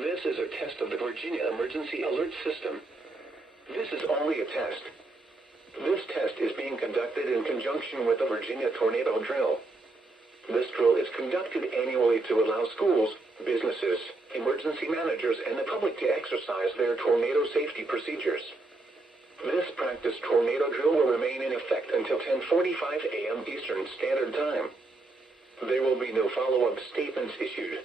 This is a test of the Virginia Emergency Alert System. This is only a test. This test is being conducted in conjunction with the Virginia Tornado Drill. This drill is conducted annually to allow schools, businesses, emergency managers, and the public to exercise their tornado safety procedures. This practice tornado drill will remain in effect until 10:45 a.m. Eastern Standard Time. There will be no follow-up statements issued.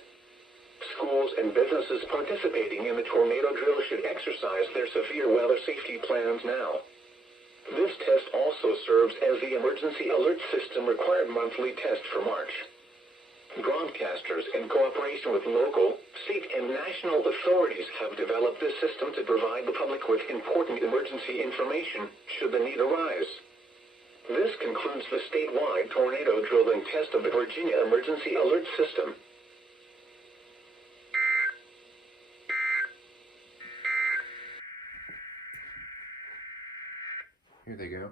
Schools and businesses participating in the tornado drill should exercise their severe weather safety plans now. This test also serves as the Emergency Alert System required monthly test for March. Broadcasters, in cooperation with local, state, and national authorities, have developed this system to provide the public with important emergency information should the need arise. This concludes the statewide tornado drill and test of the Virginia Emergency Alert System. Here they go.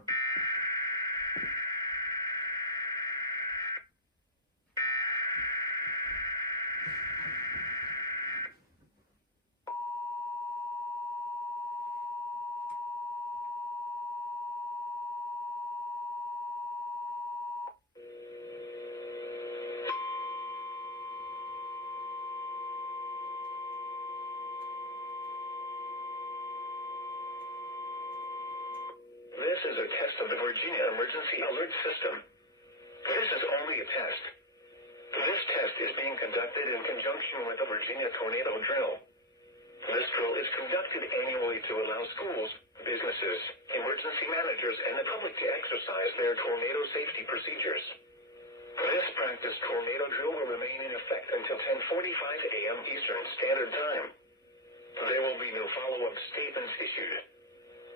This is a test of the Virginia Emergency Alert System. This is only a test. This test is being conducted in conjunction with the Virginia Tornado Drill. This drill is conducted annually to allow schools, businesses, emergency managers, and the public to exercise their tornado safety procedures. This practice tornado drill will remain in effect until 10:45 a.m. Eastern Standard Time. There will be no follow-up statements issued.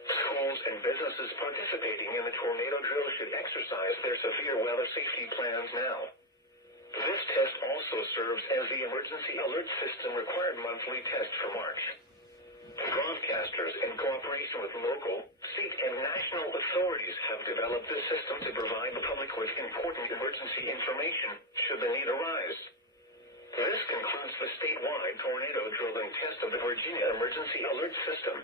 Schools and businesses participating in the tornado drill should exercise their severe weather safety plans now. This test also serves as the Emergency Alert System required monthly test for March. Broadcasters, in cooperation with local, state, and national authorities, have developed this system to provide the public with important emergency information should the need arise. This concludes the statewide tornado drill and test of the Virginia Emergency Alert System.